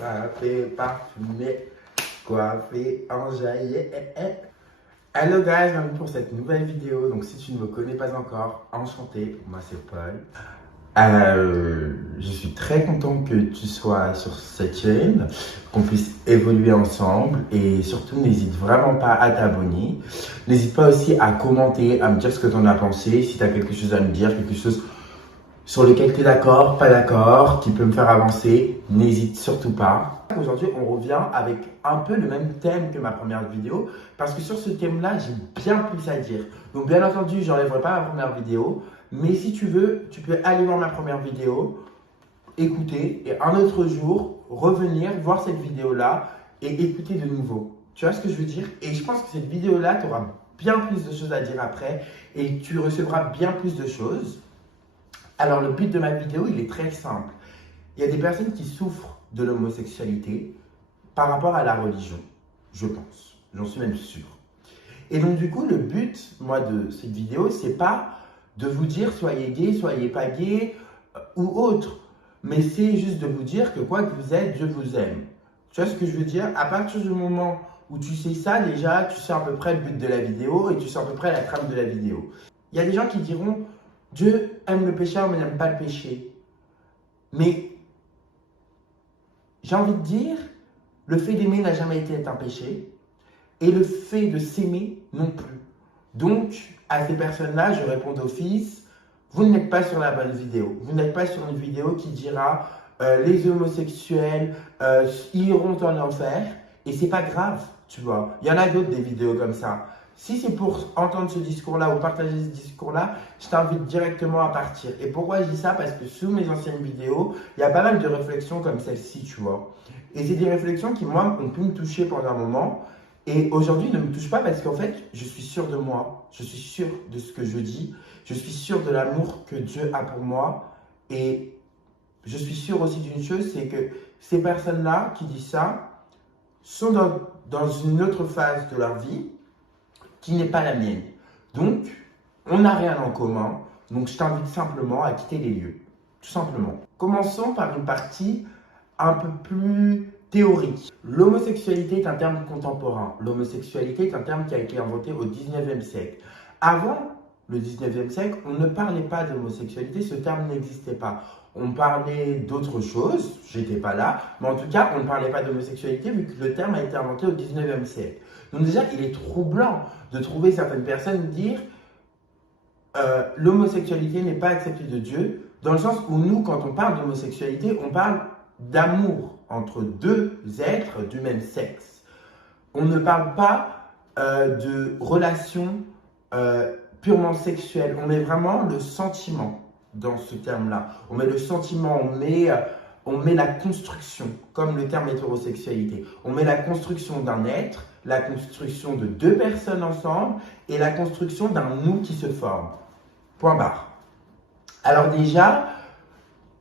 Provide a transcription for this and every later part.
Parfait, parfumé, coiffé, enjaillé. Hello guys, bienvenue pour cette nouvelle vidéo. Donc si tu ne me connais pas encore, enchanté, moi c'est Paul. Je suis très content que tu sois sur cette chaîne, qu'on puisse évoluer ensemble et surtout n'hésite vraiment pas à t'abonner. N'hésite pas aussi à commenter, à me dire ce que tu en as pensé, si tu as quelque chose à me dire, quelque chose sur lequel tu es d'accord, pas d'accord, qui peut me faire avancer, n'hésite surtout pas. Aujourd'hui, on revient avec un peu le même thème que ma première vidéo, parce que sur ce thème-là, j'ai bien plus à dire. Donc bien entendu, je n'enlèverai pas ma première vidéo, mais si tu veux, tu peux aller voir ma première vidéo, écouter, et un autre jour, revenir, voir cette vidéo-là, et écouter de nouveau. Tu vois ce que je veux dire? Et je pense que cette vidéo-là, tu auras bien plus de choses à dire après, et tu recevras bien plus de choses. Alors, le but de ma vidéo, il est très simple. Il y a des personnes qui souffrent de l'homosexualité par rapport à la religion, je pense. J'en suis même sûr. Et donc, du coup, le but, moi, de cette vidéo, c'est pas de vous dire soyez gay, soyez pas gay ou autre. Mais c'est juste de vous dire que quoi que vous êtes, Dieu vous aime. Tu vois ce que je veux dire? À partir du moment où tu sais ça, déjà, tu sais à peu près le but de la vidéo et tu sais à peu près la trame de la vidéo. Il y a des gens qui diront Dieu aime le pécheur mais n'aime pas le péché. Mais j'ai envie de dire, le fait d'aimer n'a jamais été un péché et le fait de s'aimer non plus. Donc, à ces personnes-là, je réponds d'office, vous n'êtes pas sur la bonne vidéo. Vous n'êtes pas sur une vidéo qui dira les homosexuels iront en enfer et c'est pas grave, tu vois. Il y en a d'autres des vidéos comme ça. Si c'est pour entendre ce discours-là ou partager ce discours-là, je t'invite directement à partir. Et pourquoi je dis ça? Parce que sous mes anciennes vidéos, il y a pas mal de réflexions comme celle-ci, tu vois. Et c'est des réflexions qui, moi, ont pu me toucher pendant un moment. Et aujourd'hui, ne me touchent pas parce qu'en fait, je suis sûr de moi. Je suis sûr de ce que je dis. Je suis sûr de l'amour que Dieu a pour moi. Et je suis sûr aussi d'une chose, c'est que ces personnes-là qui disent ça sont dans une autre phase de leur vie qui n'est pas la mienne. Donc, on n'a rien en commun. Donc, je t'invite simplement à quitter les lieux. Tout simplement. Commençons par une partie un peu plus théorique. L'homosexualité est un terme contemporain. L'homosexualité est un terme qui a été inventé au 19e siècle. Avant le 19e siècle, on ne parlait pas d'homosexualité, ce terme n'existait pas. On parlait d'autres choses, j'étais pas là, mais en tout cas, on ne parlait pas d'homosexualité vu que le terme a été inventé au 19e siècle. Donc déjà, il est troublant de trouver certaines personnes dire l'homosexualité n'est pas acceptée de Dieu, dans le sens où nous, quand on parle d'homosexualité, on parle d'amour entre deux êtres du même sexe. On ne parle pas de relations purement sexuelles. On met vraiment le sentiment dans ce terme-là. On met le sentiment, on met la construction, comme le terme hétérosexualité. On met la construction d'un être, la construction de deux personnes ensemble et la construction d'un nous qui se forme. Point barre. Alors déjà,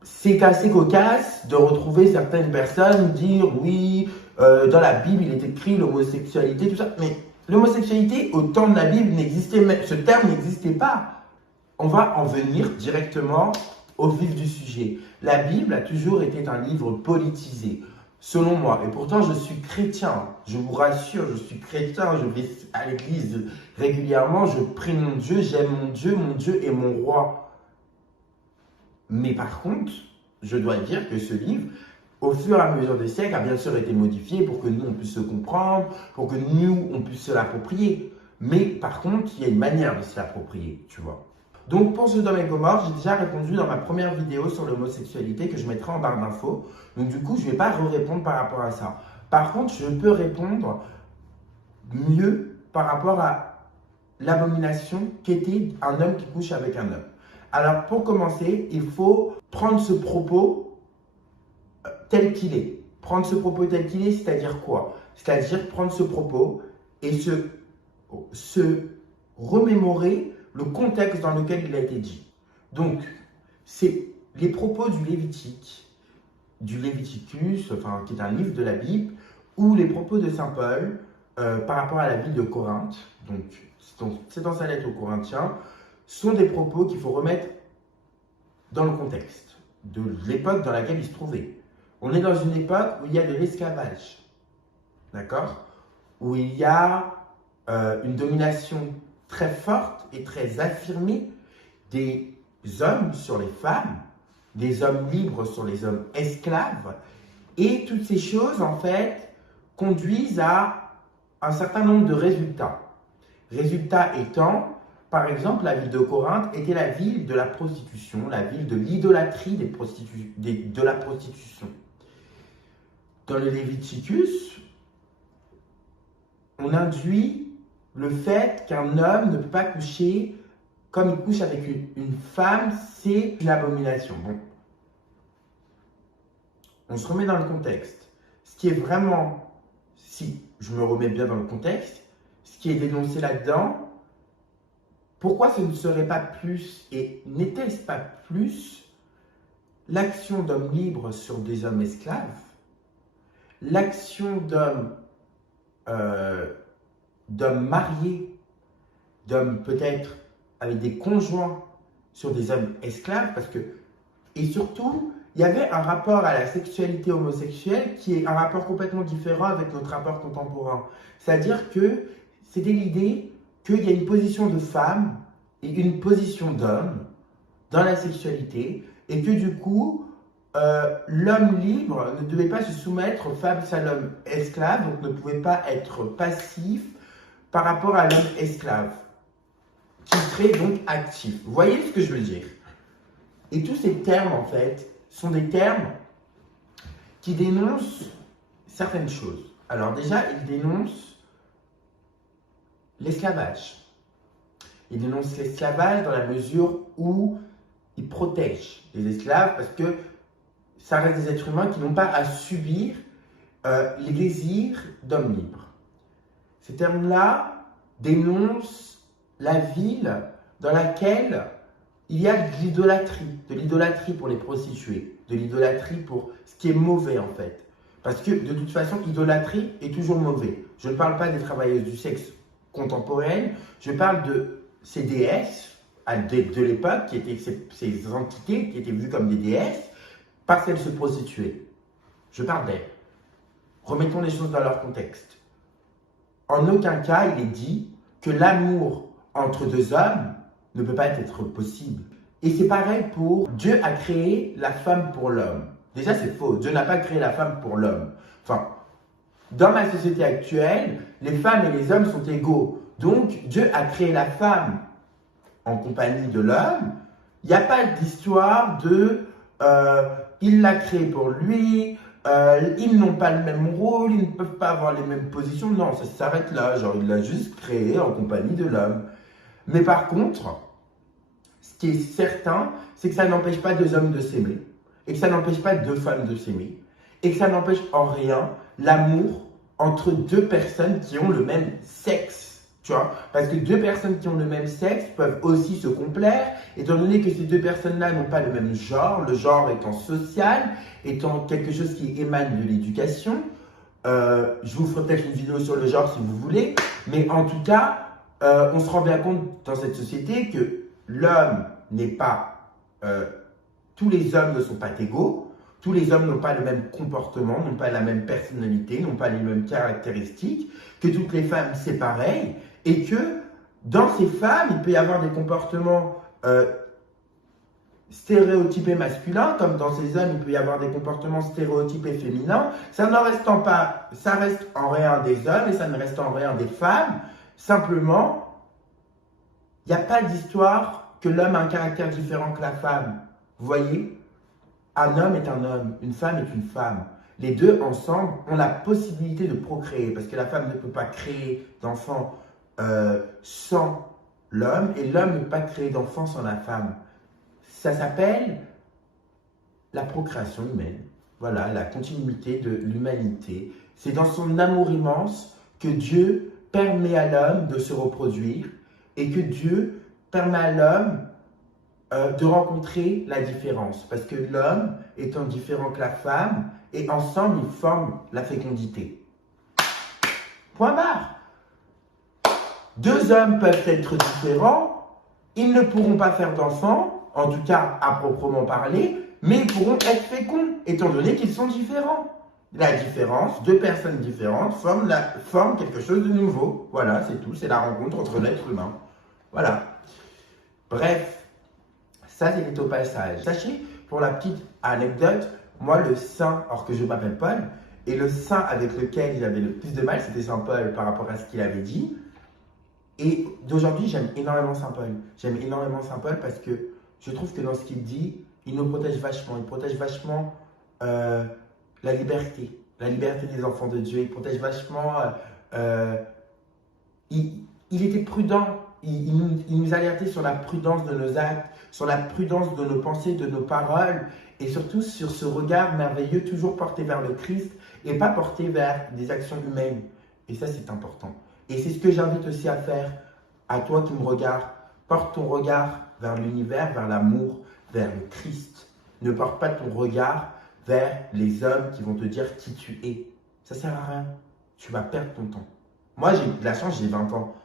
c'est assez cocasse de retrouver certaines personnes dire oui, dans la Bible il est écrit l'homosexualité, tout ça. Mais l'homosexualité, au temps de la Bible, ce terme n'existait pas. On va en venir directement au vif du sujet. La Bible a toujours été un livre politisé, selon moi. Et pourtant, je suis chrétien. Je vous rassure, je suis chrétien. Je vais à l'église régulièrement. Je prie mon Dieu. J'aime mon Dieu est mon roi. Mais par contre, je dois dire que ce livre, au fur et à mesure des siècles, a bien sûr été modifié pour que nous, on puisse se comprendre, pour que nous, on puisse se l'approprier. Mais par contre, il y a une manière de se l'approprier, tu vois. Donc pour Sodome et Gomorrhe, j'ai déjà répondu dans ma première vidéo sur l'homosexualité que je mettrai en barre d'infos. Donc du coup, je ne vais pas répondre par rapport à ça. Par contre, je peux répondre mieux par rapport à l'abomination qu'était un homme qui couche avec un homme. Alors pour commencer, il faut prendre ce propos tel qu'il est. Prendre ce propos tel qu'il est, c'est-à-dire quoi? C'est-à-dire prendre ce propos et se remémorer le contexte dans lequel il a été dit. Donc, c'est les propos du Lévitique, du Léviticus, enfin, qui est un livre de la Bible, ou les propos de Saint Paul par rapport à la ville de Corinthe, donc c'est dans sa lettre aux Corinthiens, sont des propos qu'il faut remettre dans le contexte de l'époque dans laquelle il se trouvait. On est dans une époque où il y a de l'esclavage, d'accord? Où il y a une domination très forte et très affirmée des hommes sur les femmes, des hommes libres sur les hommes esclaves. Et toutes ces choses, en fait, conduisent à un certain nombre de résultats. Résultats étant, par exemple, la ville de Corinthe était la ville de la prostitution, la ville de l'idolâtrie de la prostitution. Dans le Léviticus, on induit le fait qu'un homme ne peut pas coucher comme il couche avec une femme, c'est une abomination. Bon. On se remet dans le contexte. Ce qui est vraiment, si je me remets bien dans le contexte, ce qui est dénoncé là-dedans, pourquoi ce ne serait pas plus, et n'était-ce pas plus, l'action d'hommes libres sur des hommes esclaves, l'action d'hommes mariés, d'hommes peut-être avec des conjoints sur des hommes esclaves, parce que, et surtout, il y avait un rapport à la sexualité homosexuelle qui est un rapport complètement différent avec notre rapport contemporain. C'est-à-dire que c'était l'idée qu'il y a une position de femme et une position d'homme dans la sexualité, et que du coup, l'homme libre ne devait pas se soumettre face à l'homme esclave, donc ne pouvait pas être passif par rapport à l'homme esclave, qui serait donc actif. Vous voyez ce que je veux dire? Et tous ces termes, en fait, sont des termes qui dénoncent certaines choses. Alors déjà, ils dénoncent l'esclavage. Ils dénoncent l'esclavage dans la mesure où ils protègent les esclaves, parce que ça reste des êtres humains qui n'ont pas à subir les désirs d'hommes libres. Ces termes-là dénoncent la ville dans laquelle il y a de l'idolâtrie pour les prostituées, de l'idolâtrie pour ce qui est mauvais en fait. Parce que de toute façon, idolâtrie est toujours mauvais. Je ne parle pas des travailleuses du sexe contemporaines, je parle de ces déesses de l'époque, qui étaient ces entités qui étaient vues comme des déesses, parce qu'elles se prostituaient. Je parle d'elles. Remettons les choses dans leur contexte. En aucun cas, il est dit que l'amour entre deux hommes ne peut pas être possible. Et c'est pareil pour Dieu a créé la femme pour l'homme. Déjà, c'est faux. Dieu n'a pas créé la femme pour l'homme. Enfin, dans ma société actuelle, les femmes et les hommes sont égaux. Donc, Dieu a créé la femme en compagnie de l'homme. Il n'y a pas d'histoire de il l'a créé pour lui, ils n'ont pas le même rôle, ils ne peuvent pas avoir les mêmes positions. Non, ça s'arrête là. Genre, il l'a juste créé en compagnie de l'homme. Mais par contre, ce qui est certain, c'est que ça n'empêche pas deux hommes de s'aimer, et que ça n'empêche pas deux femmes de s'aimer, et que ça n'empêche en rien l'amour entre deux personnes qui ont le même sexe. Tu vois, parce que deux personnes qui ont le même sexe peuvent aussi se complaire, étant donné que ces deux personnes-là n'ont pas le même genre, le genre étant social, étant quelque chose qui émane de l'éducation. Je vous ferai peut-être une vidéo sur le genre si vous voulez, mais en tout cas, on se rend bien compte dans cette société que l'homme n'est pas... tous les hommes ne sont pas égaux, tous les hommes n'ont pas le même comportement, n'ont pas la même personnalité, n'ont pas les mêmes caractéristiques, que toutes les femmes c'est pareil, et que dans ces femmes, il peut y avoir des comportements stéréotypés masculins, comme dans ces hommes, il peut y avoir des comportements stéréotypés féminins. Ça reste en rien des hommes et ça ne reste en rien des femmes. Simplement, il n'y a pas d'histoire que l'homme a un caractère différent que la femme. Vous voyez? Un homme est un homme, une femme est une femme. Les deux ensemble ont la possibilité de procréer, parce que la femme ne peut pas créer d'enfants sans l'homme, et l'homme ne peut pas créer d'enfants sans la femme. Ça s'appelle la procréation humaine. Voilà, la continuité de l'humanité. C'est dans son amour immense que Dieu permet à l'homme de se reproduire, et que Dieu permet à l'homme de rencontrer la différence, parce que l'homme étant différent que la femme, et ensemble ils forment la fécondité. Point barre. Deux hommes peuvent être différents, ils ne pourront pas faire d'enfants, en tout cas à proprement parler, mais ils pourront être féconds, étant donné qu'ils sont différents. La différence, deux personnes différentes forment quelque chose de nouveau. Voilà, c'est tout, c'est la rencontre entre l'être humain. Voilà. Bref, ça c'était au passage. Sachez, pour la petite anecdote, moi le saint, alors que je m'appelle Paul, et le saint avec lequel il avait le plus de mal, c'était Saint Paul par rapport à ce qu'il avait dit. Et d'aujourd'hui, j'aime énormément Saint Paul. J'aime énormément Saint Paul parce que je trouve que dans ce qu'il dit, il nous protège vachement. Il protège vachement la liberté des enfants de Dieu. Il protège vachement. Il était prudent. Il nous alertait sur la prudence de nos actes, sur la prudence de nos pensées, de nos paroles, et surtout sur ce regard merveilleux, toujours porté vers le Christ et pas porté vers des actions humaines. Et ça, c'est important. Et c'est ce que j'invite aussi à faire à toi qui me regardes. Porte ton regard vers l'univers, vers l'amour, vers le Christ. Ne porte pas ton regard vers les hommes qui vont te dire qui tu es. Ça ne sert à rien. Tu vas perdre ton temps. Moi, j'ai de la chance, j'ai 20 ans.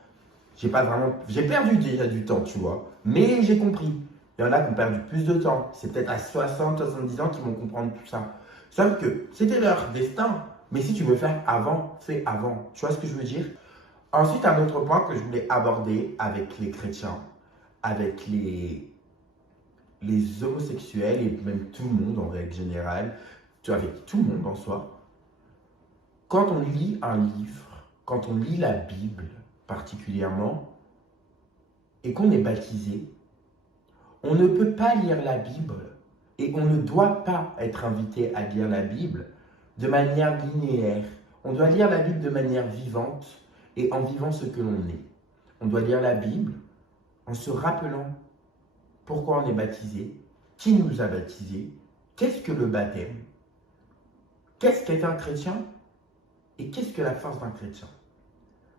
J'ai perdu déjà du temps, tu vois. Mais j'ai compris. Il y en a qui ont perdu plus de temps. C'est peut-être à 60, 70 ans qu'ils vont comprendre tout ça. Sauf que c'était leur destin. Mais si tu veux faire avant, fais avant. Tu vois ce que je veux dire? Ensuite, un autre point que je voulais aborder avec les chrétiens, avec les homosexuels et même tout le monde en règle générale, avec tout le monde en soi, quand on lit un livre, quand on lit la Bible particulièrement, et qu'on est baptisé, on ne peut pas lire la Bible et on ne doit pas être invité à lire la Bible de manière linéaire. On doit lire la Bible de manière vivante et en vivant ce que l'on est. On doit lire la Bible en se rappelant pourquoi on est baptisé, qui nous a baptisés, qu'est-ce que le baptême, qu'est-ce qu'être un chrétien et qu'est-ce que la force d'un chrétien.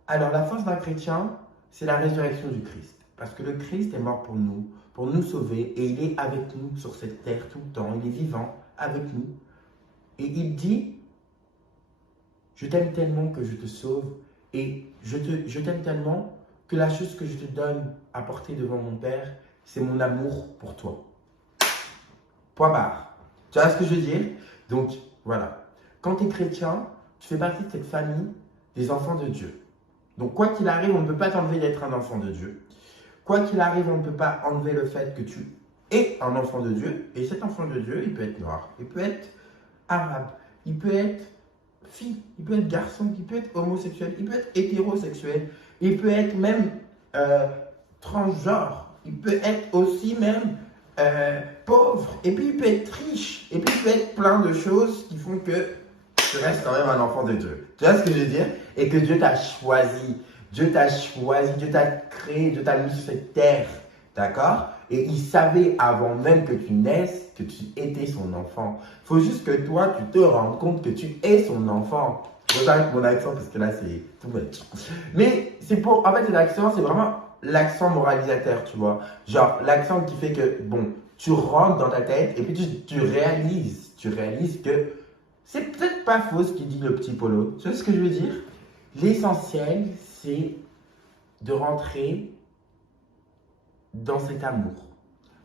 Alors la force d'un chrétien, c'est la résurrection du Christ. Parce que le Christ est mort pour nous sauver, et il est avec nous sur cette terre tout le temps, il est vivant avec nous. Et il dit, je t'aime tellement que je te sauve, et je t'aime tellement que la chose que je te donne à porter devant mon Père, c'est mon amour pour toi. Point barre. Tu vois ce que je veux dire? Donc, voilà. Quand tu es chrétien, tu fais partie de cette famille des enfants de Dieu. Donc, quoi qu'il arrive, on ne peut pas t'enlever d'être un enfant de Dieu. Quoi qu'il arrive, on ne peut pas enlever le fait que tu es un enfant de Dieu. Et cet enfant de Dieu, il peut être noir, il peut être arabe, il peut être fille, il peut être garçon, il peut être homosexuel, il peut être hétérosexuel, il peut être même transgenre, il peut être aussi même pauvre, et puis il peut être riche, et puis il peut être plein de choses qui font que tu restes quand même un enfant de Dieu. Tu vois ce que je veux dire? Et que Dieu t'a choisi. Dieu t'a choisi, Dieu t'a créé, Dieu t'a mis sur cette terre. D'accord? Et il savait avant même que tu naisses que tu étais son enfant. Il faut juste que toi, tu te rendes compte que tu es son enfant. Je j'arrête mon accent parce que là, c'est tout much. Mais c'est pour. En fait, l'accent, c'est vraiment l'accent moralisateur, tu vois. Genre, l'accent qui fait que, bon, tu rentres dans ta tête et puis tu réalises que c'est peut-être pas faux ce qu'il dit le petit Polo. Tu vois ce que je veux dire? L'essentiel, c'est de rentrer dans cet amour.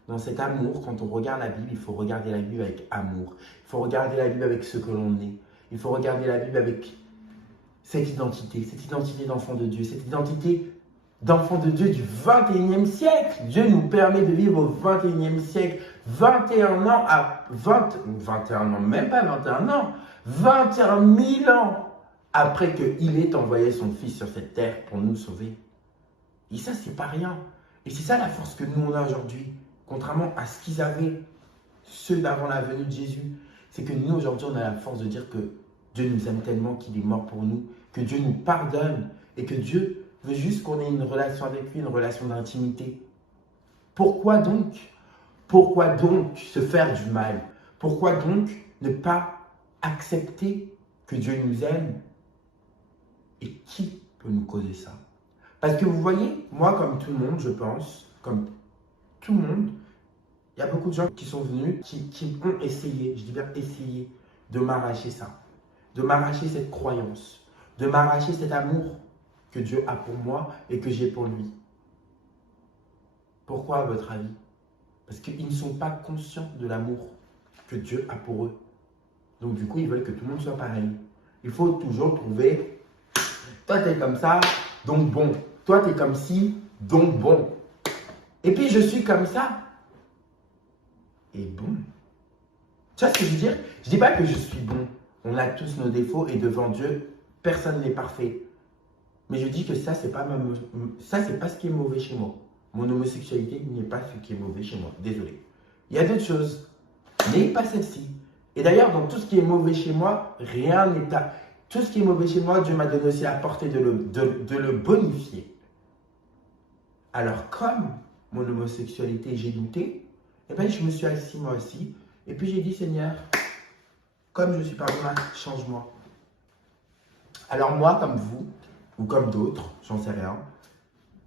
Dans cet amour, quand on regarde la Bible, il faut regarder la Bible avec amour. Il faut regarder la Bible avec ce que l'on est. Il faut regarder la Bible avec cette identité d'enfant de Dieu, cette identité d'enfant de Dieu du 21e siècle. Dieu nous permet de vivre au 21e siècle, 21 ans à 21 ans, même pas 21 ans, 21 000 ans après qu'il ait envoyé son Fils sur cette terre pour nous sauver. Et ça, c'est pas rien. Et c'est ça la force que nous, on a aujourd'hui. Contrairement à ce qu'ils avaient, ceux d'avant la venue de Jésus. C'est que nous, aujourd'hui, on a la force de dire que Dieu nous aime tellement qu'il est mort pour nous, que Dieu nous pardonne et que Dieu veut juste qu'on ait une relation avec lui, une relation d'intimité. Pourquoi donc se faire du mal? Pourquoi donc ne pas accepter que Dieu nous aime? Et qui peut nous causer ça? Parce que vous voyez, moi comme tout le monde, je pense, comme tout le monde, il y a beaucoup de gens qui sont venus, qui ont essayé, je dis bien essayé, de m'arracher ça, de m'arracher cette croyance, de m'arracher cet amour que Dieu a pour moi et que j'ai pour lui. Pourquoi à votre avis? Parce qu'ils ne sont pas conscients de l'amour que Dieu a pour eux. Donc du coup, ils veulent que tout le monde soit pareil. Il faut toujours trouver, toi tu es comme ça, donc bon. Toi tu es comme ci, donc bon. Et puis je suis comme ça, et bon. Tu vois ce que je veux dire? Je ne dis pas que je suis bon. On a tous nos défauts et devant Dieu, personne n'est parfait. Mais je dis que ça, c'est pas ce qui est mauvais chez moi. Mon homosexualité n'est pas ce qui est mauvais chez moi. Désolé. Il y a d'autres choses, mais pas celle-ci. Et d'ailleurs, dans tout ce qui est mauvais chez moi, rien n'est à... Tout ce qui est mauvais chez moi, Dieu m'a donné aussi la portée de le bonifier. Alors, comme mon homosexualité, j'ai douté, eh bien, je me suis assis moi aussi. Et puis, j'ai dit, Seigneur, comme je suis pardonné, change-moi. Alors, moi, comme vous, ou comme d'autres, j'en sais rien,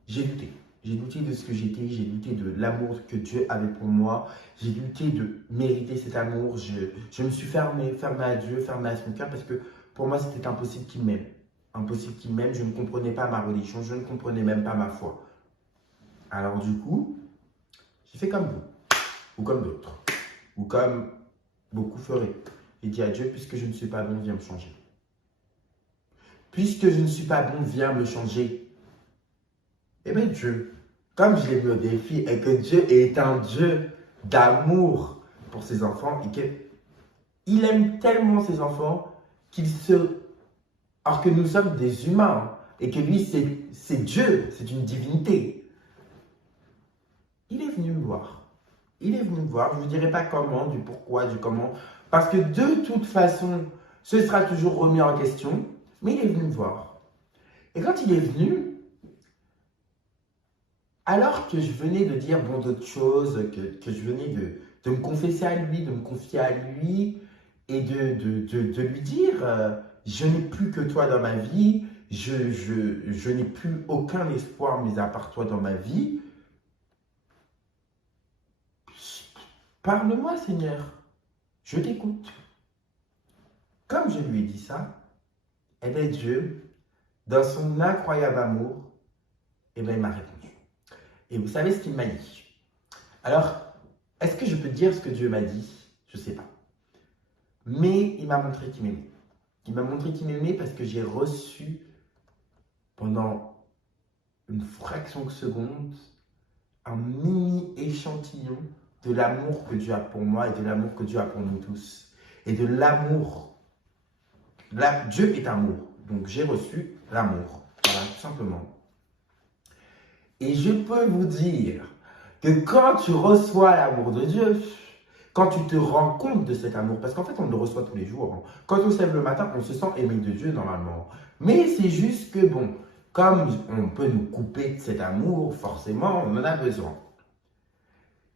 j'ai douté. J'ai douté de ce que j'étais, j'ai douté de l'amour que Dieu avait pour moi, j'ai douté de mériter cet amour, je me suis fermé à Dieu, fermé à son cœur parce que pour moi c'était impossible qu'il m'aime. Impossible qu'il m'aime, je ne comprenais pas ma religion, je ne comprenais même pas ma foi. Alors du coup, j'ai fait comme vous, ou comme d'autres, ou comme beaucoup feraient. J'ai dit à Dieu, puisque je ne suis pas bon, viens me changer. Puisque je ne suis pas bon, viens me changer. Eh bien Dieu, comme je l'ai mis au défi, et que Dieu est un Dieu d'amour pour ses enfants, et qu'il aime tellement ses enfants, alors que nous sommes des humains, et que lui c'est Dieu, c'est une divinité. Il est venu me voir. Il est venu me voir, je ne vous dirai pas comment, du pourquoi, du comment, parce que de toute façon, ce sera toujours remis en question, mais il est venu me voir. Et quand il est venu, alors que je venais de dire bon, d'autres choses, que je venais de me confesser à lui, de me confier à lui et de lui dire je n'ai plus que toi dans ma vie, je n'ai plus aucun espoir mis à part toi dans ma vie. Parle-moi, Seigneur, je t'écoute. Comme je lui ai dit ça, eh bien Dieu, dans son incroyable amour, eh bien, il m'a répondu. Et vous savez ce qu'il m'a dit? Alors, est-ce que je peux dire ce que Dieu m'a dit? Je ne sais pas. Mais il m'a montré qu'il m'aimait. Il m'a montré qu'il m'aimait parce que j'ai reçu pendant une fraction de seconde un mini échantillon de l'amour que Dieu a pour moi et de l'amour que Dieu a pour nous tous. Et de l'amour. Dieu est amour. Donc j'ai reçu l'amour. Voilà, tout simplement. Et je peux vous dire que quand tu reçois l'amour de Dieu, quand tu te rends compte de cet amour, parce qu'en fait on le reçoit tous les jours, quand on se lève le matin, on se sent aimé de Dieu normalement. Mais c'est juste que bon, comme on peut nous couper de cet amour, forcément on en a besoin.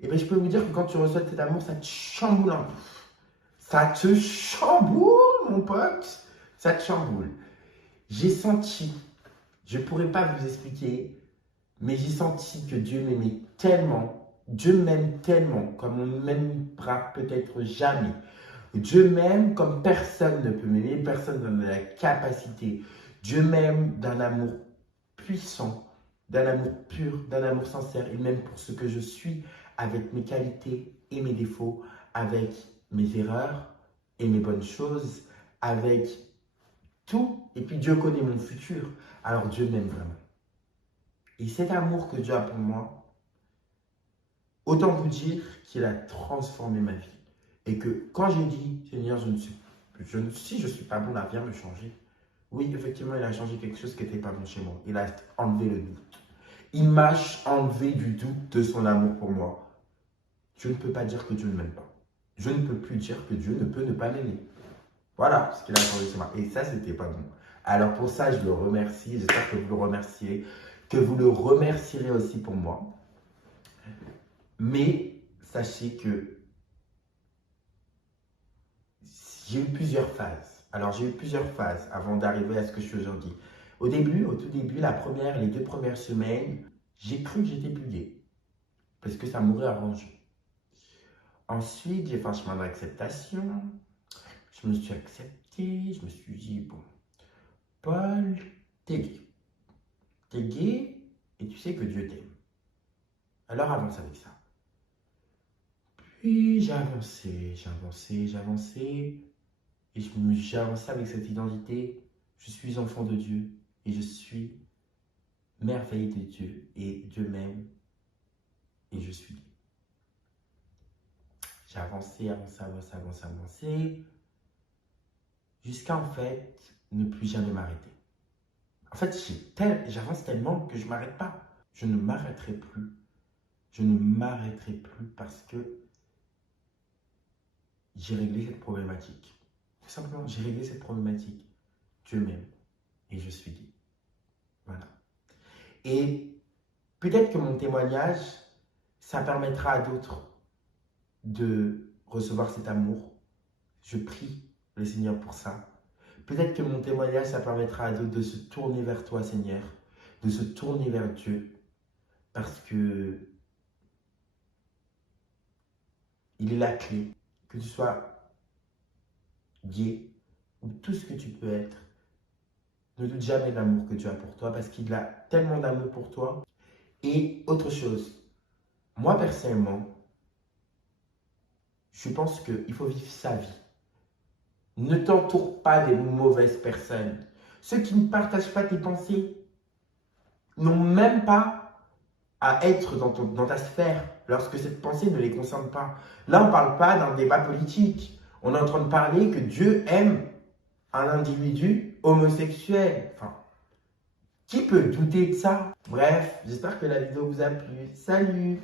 Et bien je peux vous dire que quand tu reçois cet amour, ça te chamboule un peu. Ça te chamboule mon pote, ça te chamboule. J'ai senti, je ne pourrais pas vous expliquer, mais j'ai senti que Dieu m'aimait tellement, Dieu m'aime tellement comme on ne m'aimera peut-être jamais. Dieu m'aime comme personne ne peut m'aimer, personne n'a la capacité. Dieu m'aime d'un amour puissant, d'un amour pur, d'un amour sincère. Il m'aime pour ce que je suis, avec mes qualités et mes défauts, avec mes erreurs et mes bonnes choses, avec tout. Et puis Dieu connaît mon futur, alors Dieu m'aime vraiment. Et cet amour que Dieu a pour moi, autant vous dire qu'il a transformé ma vie. Et que quand j'ai dit, Seigneur, si je ne suis pas bon, là, viens me changer. Oui, effectivement, il a changé quelque chose qui n'était pas bon chez moi. Il a enlevé le doute. Il m'a enlevé du doute de son amour pour moi. Je ne peux pas dire que Dieu ne m'aime pas. Je ne peux plus dire que Dieu ne peut ne pas m'aimer. Voilà ce qu'il a changé chez moi. Et ça, c'était pas bon. Alors pour ça, je le remercie. J'espère que vous le remerciez. Que vous le remercierez aussi pour moi. Mais sachez que j'ai eu plusieurs phases. Alors j'ai eu plusieurs phases avant d'arriver à ce que je suis aujourd'hui. Au tout début, les 2 premières semaines, j'ai cru que j'étais plus gay. Parce que ça m'aurait arrangé. Ensuite, j'ai fait un chemin d'acceptation. Je me suis accepté. Je me suis dit, bon, Paul, t'es gay. T'es gay et tu sais que Dieu t'aime. Alors avance avec ça. Puis j'ai avancé, et j'ai avancé avec cette identité. Je suis enfant de Dieu et je suis merveille de Dieu et Dieu m'aime et je suis libre. J'ai avancé, jusqu'à en fait ne plus jamais m'arrêter. En fait, j'avance tellement que je ne m'arrête pas. Je ne m'arrêterai plus. Je ne m'arrêterai plus parce que j'ai réglé cette problématique. Tout simplement, j'ai réglé cette problématique. Dieu m'aime et je suis libre. Voilà. Et peut-être que mon témoignage, ça permettra à d'autres de recevoir cet amour. Je prie le Seigneur pour ça. Peut-être que mon témoignage, ça permettra à d'autres de se tourner vers toi, Seigneur, de se tourner vers Dieu, parce que il est la clé. Que tu sois gay ou tout ce que tu peux être, ne doute jamais de l'amour que Dieu a pour toi, parce qu'il a tellement d'amour pour toi. Et autre chose, moi personnellement, je pense qu'il faut vivre sa vie. Ne t'entoure pas des mauvaises personnes. Ceux qui ne partagent pas tes pensées n'ont même pas à être dans ta sphère lorsque cette pensée ne les concerne pas. Là, on ne parle pas d'un débat politique. On est en train de parler que Dieu aime un individu homosexuel. Enfin, qui peut douter de ça? Bref, j'espère que la vidéo vous a plu. Salut!